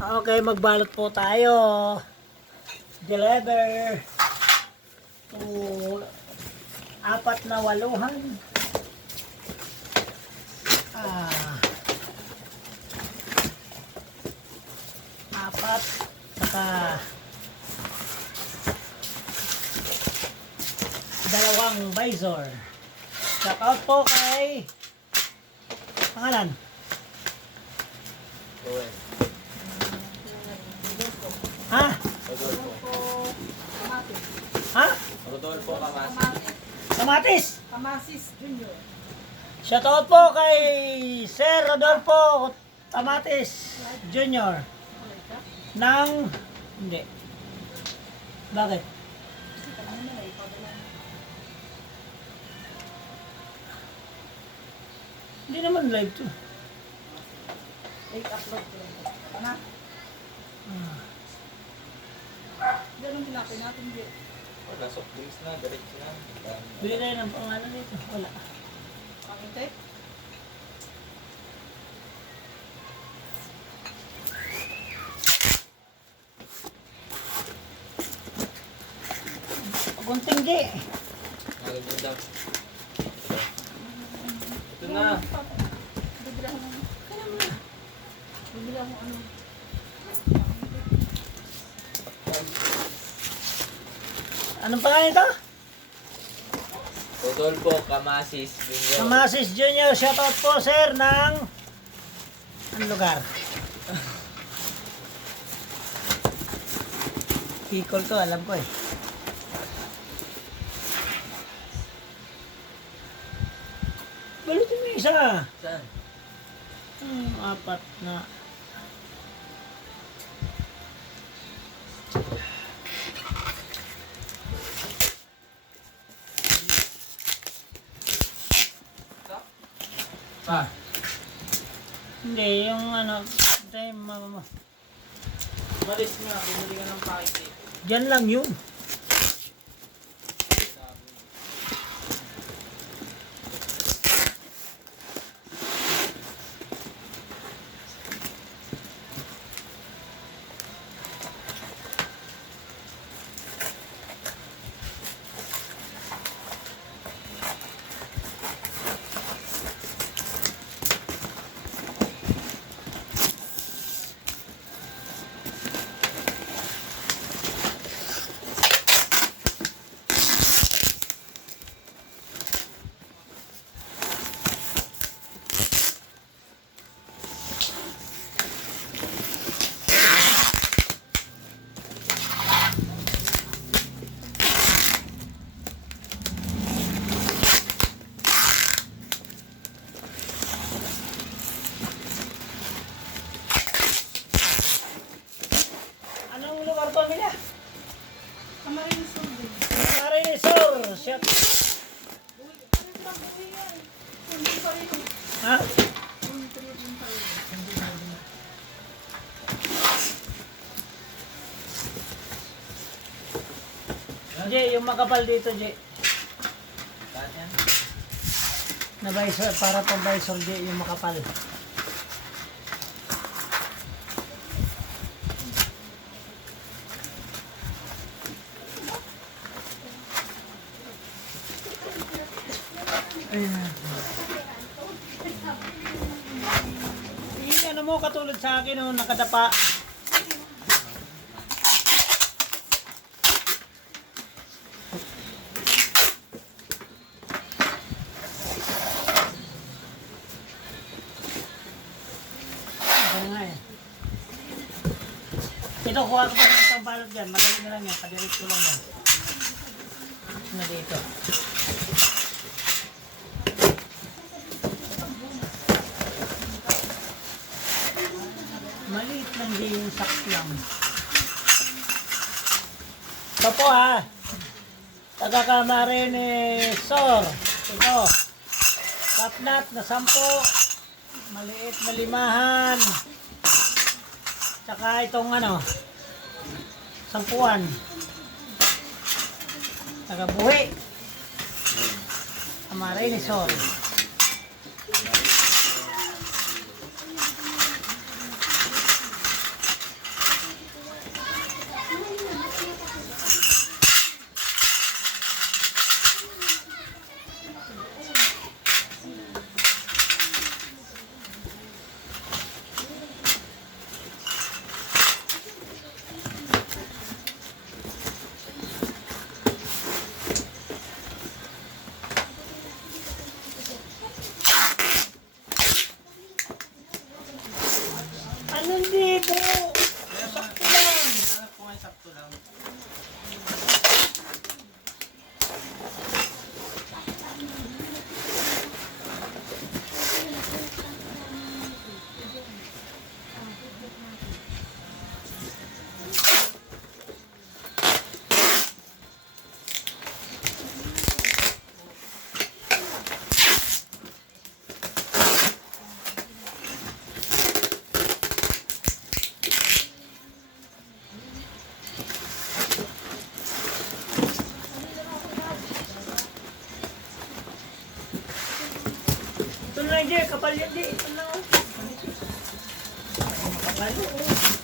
Okay, magbalot po tayo. Deliver. To apat na waluhan. Ah. Apat. Saka dalawang visor. Shout out po kay pangalan. Owen. Ha? Rodolfo. Ha? Rodolfo Kamas. Kamatis. Kamasis Junior. Shoutout po kay Sir Rodolfo Tamatis Jr. ng hindi. Bakit? Hindi naman live to. Late upload ko. Ano? Ganun tinapin natin, Di. Wala, soft drinks na, diretso na. Bili tayo ng pangalan nito. Wala. Pakintay. Gunting di. Nalagyan daw. Ito na. Bibila ng... Kaya mo na. Bibila ko ano. Anong pangalan ito? Rodolfo Kamasis Jr. Kamasis Jr. Shoutout po sir ng ang lugar. Bicol to, alam ko eh. Balutin mo isa. Saan? Hmm, apat na. Pa. Hindi, yung ano, tayo mama. Malis na, bumili ka ng pakiti. Diyan lang yun. Anong lugar to nila? Kamarin sa din. Marinesor. Shut. Uy, ano lang uwi yan? Hindi pa rin. Ha? Jay, yung makapal dito, Jay. Saan yan? Na visor, para pang visor, Jay, yung makapal. Ayan. Yung ano mo, katulad sa akin, oh, nakadapa. Ito, kuha ko pa ng isang balot dyan. Madali na lang yan. Padirit lang yan. Na dito. Maliit lang din yung saklang. Ito po ha. Taga-kamarin eh, Sor. Ito. Kapnat na sampo. Maliit na limahan. Tsaka itong ano, sampuan. Tagabuhi. Amaray ni Sol. Hindi, kapal yan di. Ano? Makapal.